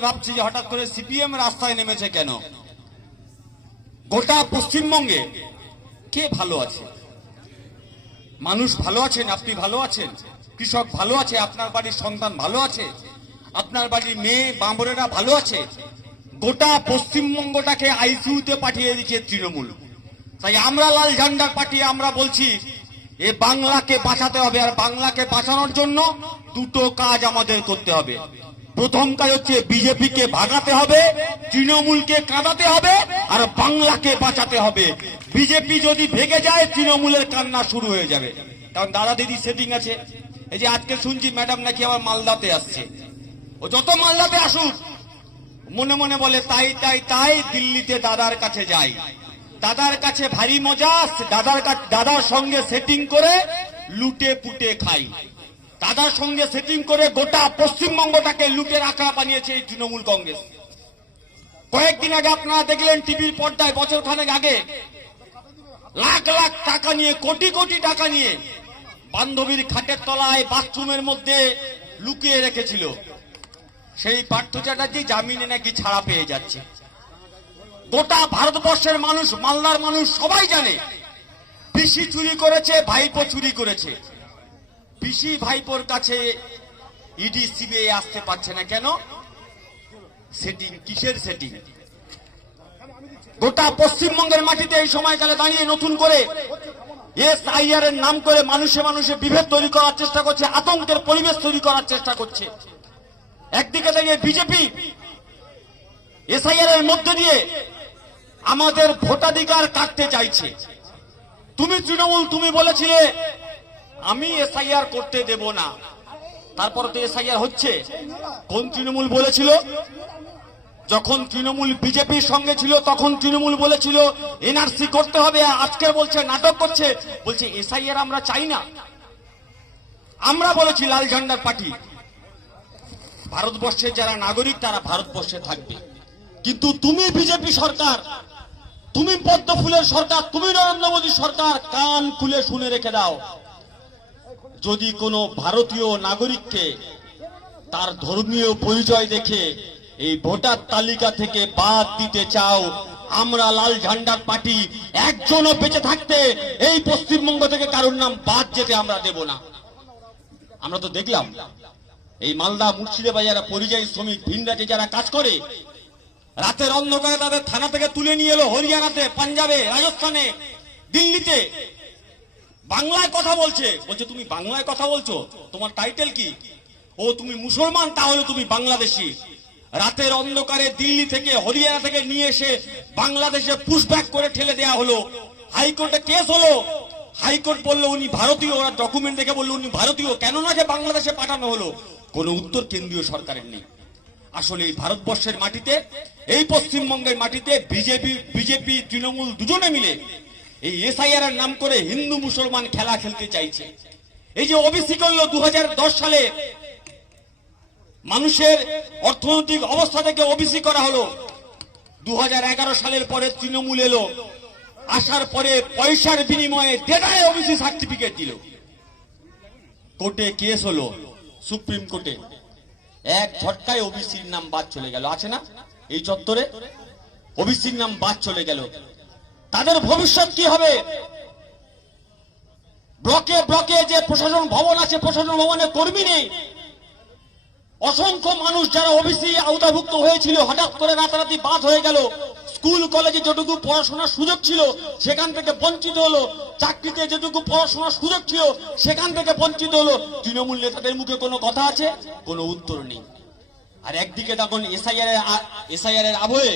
মনে ভাবছি যে হঠাৎ করে সিপিএম রাস্তায় নেমেছে কেন। গোটা পশ্চিমবঙ্গে কে ভালো আছে? মানুষ ভালো আছেন? আপনি ভালো আছেন? কৃষক ভালো আছে? আপনার বাড়ির সন্তান ভালো আছে? আপনার বাড়ির মেয়ে বাঁবরেরা ভালো আছে? গোটা পশ্চিমবঙ্গটাকে আইসিইউতে পাঠিয়ে দিচ্ছে তৃণমূল। তাই আমরা লাল ঝান্ডার পার্টি আমরা বলছি এ বাংলাকে বাঁচাতে হবে, আর বাংলাকে বাঁচানোর জন্য দুটো কাজ আমাদের করতে হবে। প্রথম কাজ হচ্ছে বিজেপিকে ভাগাতে হবে, তৃণমূলকে কাঁদাতে হবে, আর বাংলাকে বাঁচাতে হবে। বিজেপি যদি ভেগে যায় তৃণমূলের কান্না শুরু হয়ে যাবে। কারণ দাদা দিদি সেটিং আছে। এই যে আজকে শুনছি ম্যাডাম নাকি আবার মালদাতে আসছে। ও যত মালদাতে আসুক মনে মনে বলে তাই তাই তাই দিল্লিতে দাদার কাছে যাই, দাদার কাছে ভারী মজা, দাদার সঙ্গে সেটিং করে লুটে পুটে খাই। দাদার সঙ্গে সেটিং করে গোটা পশ্চিমবঙ্গটাকে লুটের আখড়া বানিয়েছে এই তৃণমূল কংগ্রেস। কয়েকদিন আগে আপনারা দেখলেন টিভির পর্দায়, বছর খানেক আগে লাখ লাখ টাকা নিয়ে, কোটি কোটি টাকা নিয়ে বান্ধবীর খাটের তলায় বাথরুমের মধ্যে লুকিয়ে রেখেছিল। সেই পার্থ চ্যাটার্জি জামিনে নাকি ছাড়া পেয়ে যাচ্ছে। গোটা ভারতবর্ষের মানুষ, মালদার মানুষ সবাই জানে পিসি চুরি করেছে, ভাইপো চুরি করেছে। পিসি ভাইপোর কাছে ইডি সিবিআই আসতে পারছে না কেন? সেটিং, কিসের সেটিং? গোটা পশ্চিমবঙ্গের মাটিতে এই সময়কালে দাঁড়িয়ে নতুন করে এসআইআর এর নাম করে মানুষে মানুষে বিভেদ তৈরি করার চেষ্টা করছে, আতঙ্কের পরিবেশ তৈরি করার চেষ্টা করছে। একদিকে দাঁড়িয়ে বিজেপি এসআইআর এর মধ্যে দিয়ে আমাদের ভোটাধিকার কাটতে চাইছে। তুমি তৃণমূল, তুমি বলেছিলে আমি এসআইআর করতে দেব না, তারপর তো এসআইআর হচ্ছে। কোন তৃণমূল বলেছিল? যখন তৃণমূল বিজেপির সঙ্গে ছিল তখন তৃণমূল বলেছিল এনআরসি করতে হবে, আজকে বলছে নাটক করছে, বলছে এসআইআর আমরা চাই না। আমরা বলেছি লাল ঝান্ডার পার্টি ভারতবর্ষের যারা নাগরিক তারা ভারতবর্ষে থাকবে, কিন্তু তুমি বিজেপি সরকার, তুমি পদ্ম ফুলের সরকার, তুমি নরেন্দ্র মোদী সরকার, কান খুলে শুনে রেখে দাও। যদি কোনো ভারতীয় নাগরিককে তার ধর্মীয় পরিচয় দেখে এই ভোটার তালিকা থেকে বাদ দিতে চাও, আমরা লাল ঝান্ডার পার্টি একজনও বেঁচে থাকতে এই পশ্চিমবঙ্গ থেকে কারোর নাম বাদ যেতে আমরা দেব না। আমরা তো দেখলাম এই মালদা মুর্শিদাবাজারে পরিযায়ী শ্রমিক ভিনরাজ্যে যারা কাজ করে, রাতের অন্ধকারে তাদের থানা থেকে তুলে নিয়ে এলো হরিয়ানাতে, পাঞ্জাবে, রাজস্থানে, দিল্লিতে। বাংলায় কথা বলছে, বলছে তুমি বাংলায় কথা বলছো, তোমার টাইটেল কি? ও তুমি মুসলমান, তাহলে তুমি বাংলাদেশি। রাতের অন্ধকারে দিল্লি থেকে, হরিয়ানা থেকে নিয়ে এসে বাংলাদেশে পুশব্যাক করে ঠেলে দেয়া হলো। হাইকোর্টে কেস হলো, হাইকোর্ট বললো উনি ভারতীয়, ওরা ডকুমেন্ট দেখে বললো উনি ভারতীয়, কেন না যে বাংলাদেশে পাঠানো হলো? কোনো উত্তর কেন্দ্রীয় সরকারের নেই। আসলে এই ভারতবর্ষের মাটিতে, এই পশ্চিমবঙ্গের মাটিতে বিজেপি তৃণমূল দুজনে মিলে এই এসআইআর এর নাম করে হিন্দু মুসলমান খেলা খেলতে চাইছে। এই যে ওবিসি করলো 2010 সালে, মানুষের অর্থনৈতিক অবস্থা থেকে ওবিসি করা হলো। 2011 সালের পরে তৃণমূল এলো, আসার পরে পয়সার বিনিময়ে ডেটায় ওবিসি সার্টিফিকেট দিল। কোর্টে কেস হলো, সুপ্রিম কোর্টে, এক ঝটকায় ওবিসির নাম বাদ চলে গেল। আছে না এই চত্বরে? ওবিসির নাম বাদ চলে গেল। তাদের ভবিষ্যৎ কি হবে? ব্লকে ব্লকে যে প্রশাসন ভবন আছে, প্রশাসন ভবনে কর্মী নেই। অসংখ্য মানুষ যারা ওবিসি আওতাভুক্ত হয়েছিল হঠাৎ করে রাতারাতি বাদ হয়ে গেল। স্কুল কলেজে যেটুকু পড়াশোনার সুযোগ ছিল সেখান থেকে বঞ্চিত হলো, চাকরিতে যেটুকু পড়াশোনার সুযোগ ছিল সেখান থেকে বঞ্চিত হলো। তৃণমূল নেতাদের মুখে কোনো কথা আছে? কোনো উত্তর নেই। আর একদিকে তখন এসআইআর এর আবহে